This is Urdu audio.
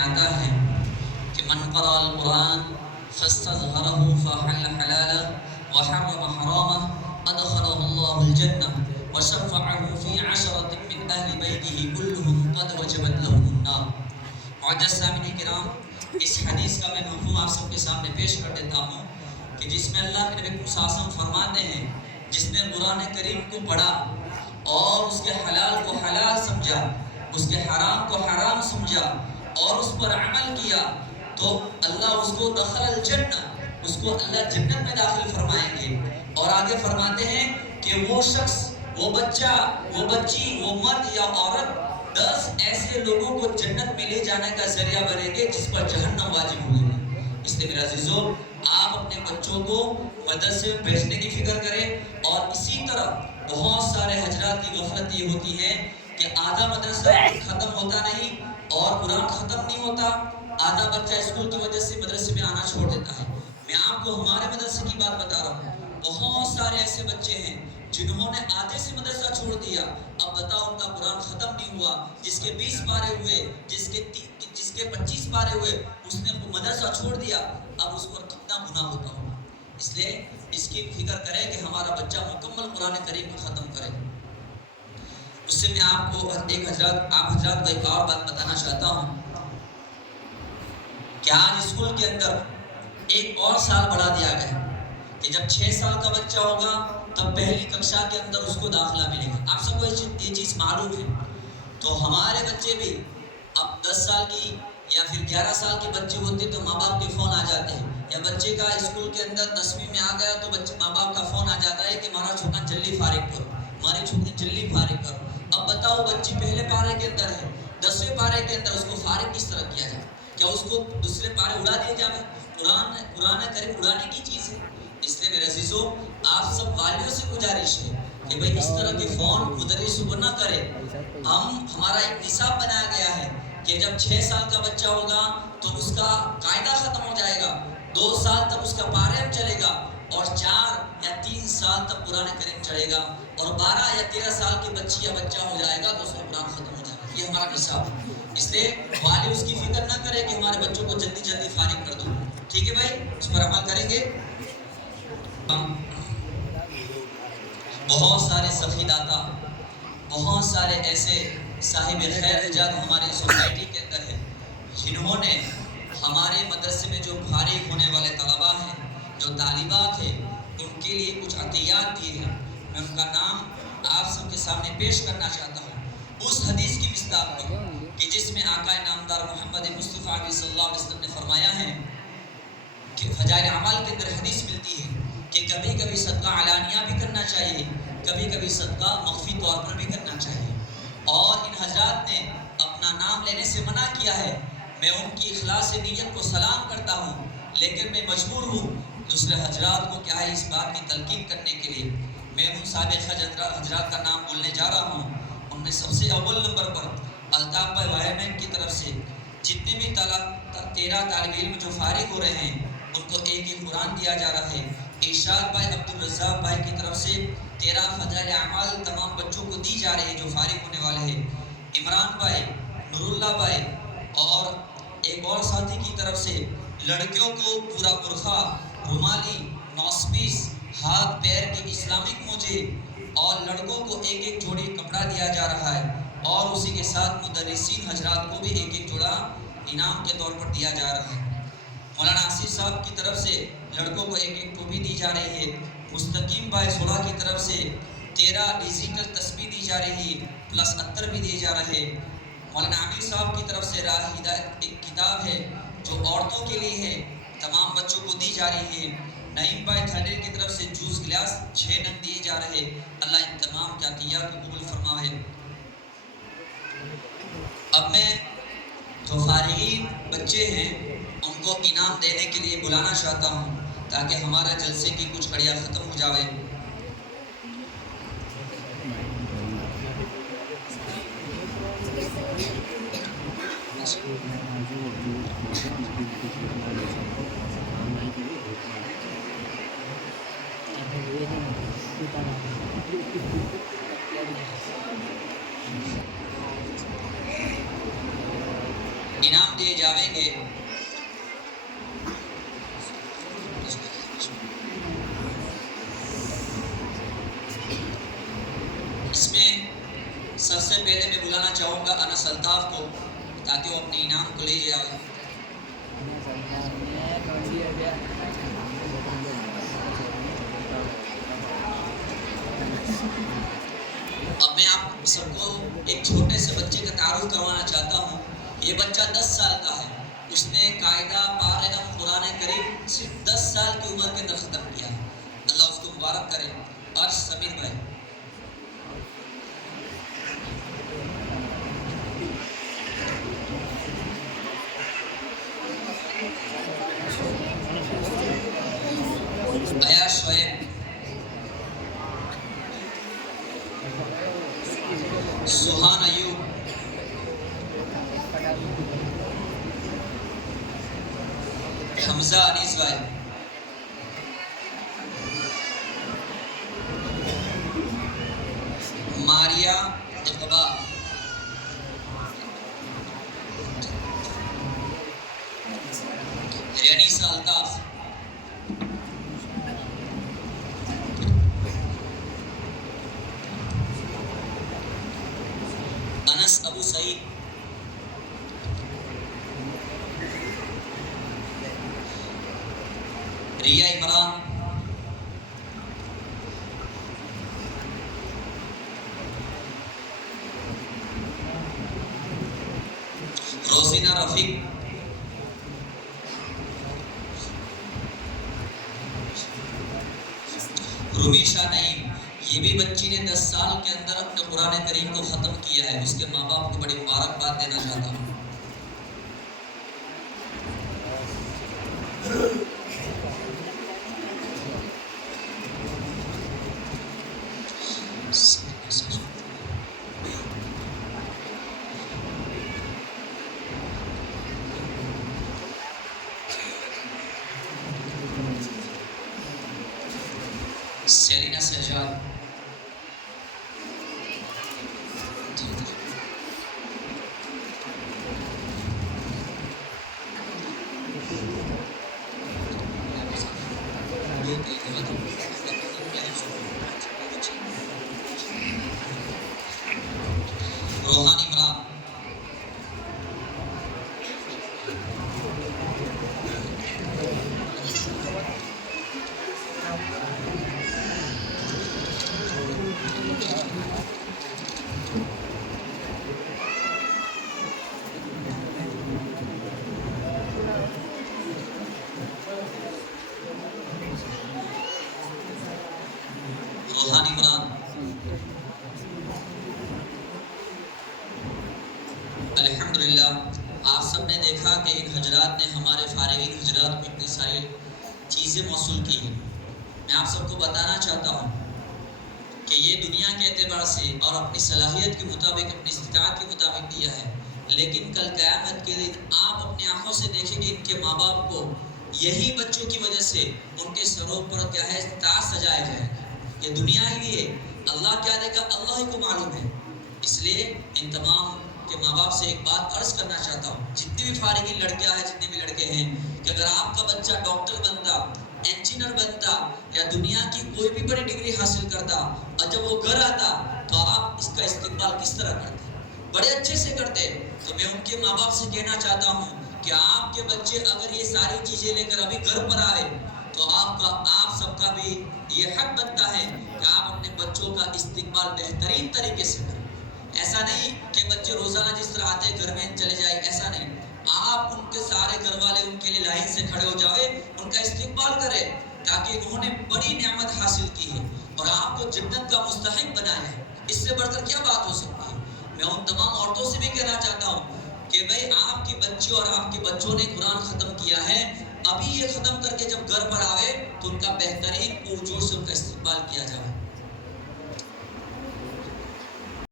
آتا ہے کہ من قرأ القرآن فاستظهره فحل حلالا وحرم حراما أدخله الله الجنة وشفعه في 10 من أهل بيته كلهم قد وجبت لهم النار۔ معزز سامعین کرام، اس حدیث کا میں مفہوم آپ سب کے سامنے پیش کر دیتا ہوں کہ جس میں اللہ کے نبی صلی اللہ علیہ وسلم فرماتے ہیں جس نے قرآن کریم کو پڑھا اور اس کے حلال کو حلال سمجھا، اس کے حرام کو حرام سمجھا اور اس پر عمل کیا تو اللہ اس کو دخل الجنہ، اس کو اللہ جنت میں داخل فرمائیں گے۔ اور آگے فرماتے ہیں کہ وہ شخص، وہ بچہ، وہ بچی، وہ مرد یا عورت 10 ایسے لوگوں کو جنت میں لے جانے کا ذریعہ بنیں گے جس پر جہنم واجب ہوئے ہیں۔ اس لیے میرے عزیزو، آپ اپنے بچوں کو مدرسے میں بھیجنے کی فکر کریں۔ اور اسی طرح بہت سارے حضرات کی غفلت یہ ہوتی ہے کہ آدھا مدرسہ ختم ہوتا نہیں اور قرآن ختم نہیں ہوتا، آدھا بچہ اسکول کی وجہ سے مدرسے میں آنا چھوڑ دیتا ہے۔ میں آپ کو ہمارے مدرسے کی بات بتا رہا ہوں، بہت سارے ایسے بچے ہیں جنہوں نے آدھے سے مدرسہ چھوڑ دیا۔ اب بتاؤ، ان کا قرآن ختم نہیں ہوا، جس کے 20 پارے ہوئے، جس کے 25 پارے ہوئے، اس نے مدرسہ چھوڑ دیا، اب اس پر کتنا گناہ ہوتا ہوگا۔ اس لیے اس کی فکر کریں کہ ہمارا بچہ مکمل قرآن کریم کو ختم کرے۔ اس سے میں آپ کو آپ حضرات کو ایک اور بات بتانا چاہتا ہوں کہ آج اسکول کے اندر ایک اور سال بڑھا دیا گیا کہ جب 6 سال کا بچہ ہوگا تب پہلی ککشا کے اندر اس کو داخلہ ملے گا۔ آپ سب کو یہ چیز معلوم ہے۔ تو ہمارے بچے بھی اب 10 سال کی یا پھر 11 سال کے بچے ہوتے تو ماں باپ کے فون آ جاتے ہیں، یا بچے کا اسکول کے اندر 10ویں میں آ گیا تو ماں باپ کا فون آ جاتا ہے کہ ہمارا چھوٹا جلدی فارغ کرو، ہماری چھوٹی جلدی فارغ کرو۔ اب بتاؤ، بچی پہلے پارے کے اندر ہے، 10ویں پارے کے اندر، اس کو فارغ کس طرح کیا جائے؟ کیا اس کو دوسرے پارے اڑا دیے جائے؟ قرآن کریم اڑانے کی چیز ہے۔ اس لیے میرے عزیزو، آپ سب والیوں سے گزارش ہے کہ بھئی اس طرح کے فون مدرسوں کو نہ کرے۔ ہمارا ایک نصاب بنایا گیا ہے کہ جب 6 سال کا بچہ ہوگا تو اس کا قاعدہ ختم ہو جائے گا، 2 سال تک اس کا پارے چلے گا، اور 4 یا 3 سال تک قرآن کریم چلے گا، اور 12 یا 13 سال کی بچی یا بچہ ہو جائے گا تو اس کا قرآن ختم ہو جائے گا۔ یہ ہمارا نصاب ہے۔ اس لیے والی اس کی فکر نہ کرے کہ ہمارے بچوں کو جلدی جلدی فارغ کر دو۔ ٹھیک ہے بھائی، اس پر عمل کریں گے۔ بہت سارے سخی داتا، بہت سارے ایسے صاحب خیر حجات ہماری سوسائٹی کے اندر ہیں جنہوں نے ہمارے مدرسے میں جو فارغ ہونے والے طلباء ہیں، جو طالبات ہیں، ان کے لیے کچھ عطیات دیے ہیں۔ میں ان کا نام آپ سب کے سامنے پیش کرنا چاہتا ہوں اس حدیث کی مصداق پر کہ جس میں آقا نامدار محمد مصطفیٰ صلی اللہ علیہ وسلم نے فرمایا ہے کہ فضائل اعمال کے اندر حدیث ملتی ہے کہ کبھی کبھی صدقہ علانیہ بھی کرنا چاہیے، کبھی کبھی صدقہ مخفی طور پر بھی کرنا چاہیے۔ اور ان حضرات نے اپنا نام لینے سے منع کیا ہے۔ میں ان کی اخلاص نیت کو سلام کرتا ہوں، لیکن میں مجبور ہوں دوسرے حضرات کو کیا ہے اس بات کی تلقین کرنے کے لیے۔ میں ان سابق حضرات کا نام بولنے جا رہا ہوں۔ ان میں سب سے اول نمبر پر الطاف بھائی وائرمین کی طرف سے جتنے بھی 13 طالب علم جو فارغ ہو رہے ہیں ان کو ایک قرآن دیا جا رہا ہے۔ ارشاد بھائی عبدالرزاق بھائی کی طرف سے 13 فضائل اعمال تمام بچوں کو دی جا رہی ہے جو فارغ ہونے والے ہیں۔ عمران بھائی، نور اللہ بھائی اور ایک اور ساتھی کی طرف سے لڑکیوں کو پورا برقع، رومالی، نوسپیس، ہاتھ پیر کے اسلامک موزے، اور لڑکوں کو ایک جوڑی کپڑا دیا جا رہا ہے، اور اسی کے ساتھ مدرسین حضرات کو بھی ایک جوڑا انعام کے طور پر دیا جا رہا ہے۔ مولانا آصف صاحب کی طرف سے لڑکوں کو ایک ٹوپی دی جا رہی ہے۔ مستقیم بھائی سوڑا کی طرف سے 13 ڈیجیٹل تسبیح دی جا رہی ہے، پلس عطر بھی دیے جا رہے ہیں۔ مولانا عامر صاحب کی طرف سے راہ ہدایت ایک کتاب ہے جو عورتوں کے لیے ہے، تمام بچوں کو دی جا رہی ہے۔ نعیم بھائی تھیلے کی طرف سے جوس گلاس 6 نگ دیے جا رہے۔ اللہ ان تمام عطیات کو قبول فرمائے۔ اب میں جو فارغین بچے ہیں ان کو انعام دینے کے لیے بلانا چاہتا ہوں تاکہ ہمارا جلسے کی کچھ کڑیاں ختم ہو جاوے۔ انعام دیے جاویں گے. اس میں سب سے پہلے میں بلانا چاہوں گا انس الطاف کو تاکہ وہ اپنے انعام کو لے جائے. اب میں آپ سب کو ایک چھوٹے سے بچے کا تعارف کروانا چاہتا ہوں. یہ بچہ 10 سال کا ہے. اس نے قاعدہ پارہ قرآن کریم صرف 10 سال کی عمر کے اندر ختم کیا. اللہ اس کو مبارک کرے. عرش سمیر بھائی. عیاش شعیب. سبحان ایوب. حمزہ انیس بھائی. ماریا اقبال. رینیسا الطاف. انس ابو سعید. ریا عمران. روزینہ رفیق. رومیشا نعیم. یہ بھی بچی نے 10 سال کے اندر اپنے قرآن کریم کو ختم کیا ہے. اس کے ماں باپ کو بڑی مبارکباد دینا چاہتا ہوں. سیلینا سجاد. روحان عمران. روحان عمران. الحمدللہ آپ سب نے دیکھا کہ ان حضرات نے ہمارے فارغین حضرات کو اتنی ساری چیزیں موصول کی ہیں. میں آپ سب کو بتانا چاہتا ہوں کہ یہ دنیا کے اعتبار سے اور اپنی صلاحیت کے مطابق اپنی استطاعت کے مطابق دیا ہے. لیکن کل قیامت کے دن آپ اپنی آنکھوں سے دیکھیں گے ان کے ماں باپ کو یہی بچوں کی وجہ سے ان کے سروں پر کیا ہے تاج سجایا جائے گا. یہ دنیا ہی ہے. اللہ کیا دے گا اللہ ہی کو معلوم ہے. اس لیے ان تمام کے ماں باپ سے ایک بات عرض کرنا چاہتا ہوں. جتنی بھی فارغین لڑکیاں ہیں جتنے بھی لڑکے ہیں کہ اگر آپ کا بچہ ڈاکٹر بنتا انجینئر بنتا یا دنیا کی کوئی بھی بڑی ڈگری حاصل کرتا اور جب وہ گھر آتا تو آپ اس کا استقبال کس طرح کرتے؟ بڑے اچھے سے کرتے. تو میں ان کے ماں باپ سے کہنا چاہتا ہوں کہ آپ کے بچے اگر یہ ساری چیزیں لے کر ابھی گھر پر آئے تو آپ سب کا بھی یہ حق بنتا ہے کہ آپ اپنے بچوں کا استقبال بہترین طریقے سے کریں. ایسا نہیں کہ بچے روزانہ جس طرح آتے گھر میں چلے جائے, ایسا نہیں. آپ ان کے سارے گھر والے ان کے لیے لائن سے کھڑے ہو جاوے, ان کا استقبال کرے تاکہ انہوں نے بڑی نعمت حاصل کی ہے اور آپ کو جنت کا مستحق بنایا ہے. اس سے بڑھ کر کیا بات ہو سکتی ہے. میں ان تمام عورتوں سے بھی کہنا چاہتا ہوں کہ بھئی آپ کے بچے اور آپ کے بچوں نے قرآن ختم کیا ہے, ابھی یہ ختم کر کے جب گھر پر آوے تو ان کا بہترین پرجوش سے ان کا استقبال کیا جائے.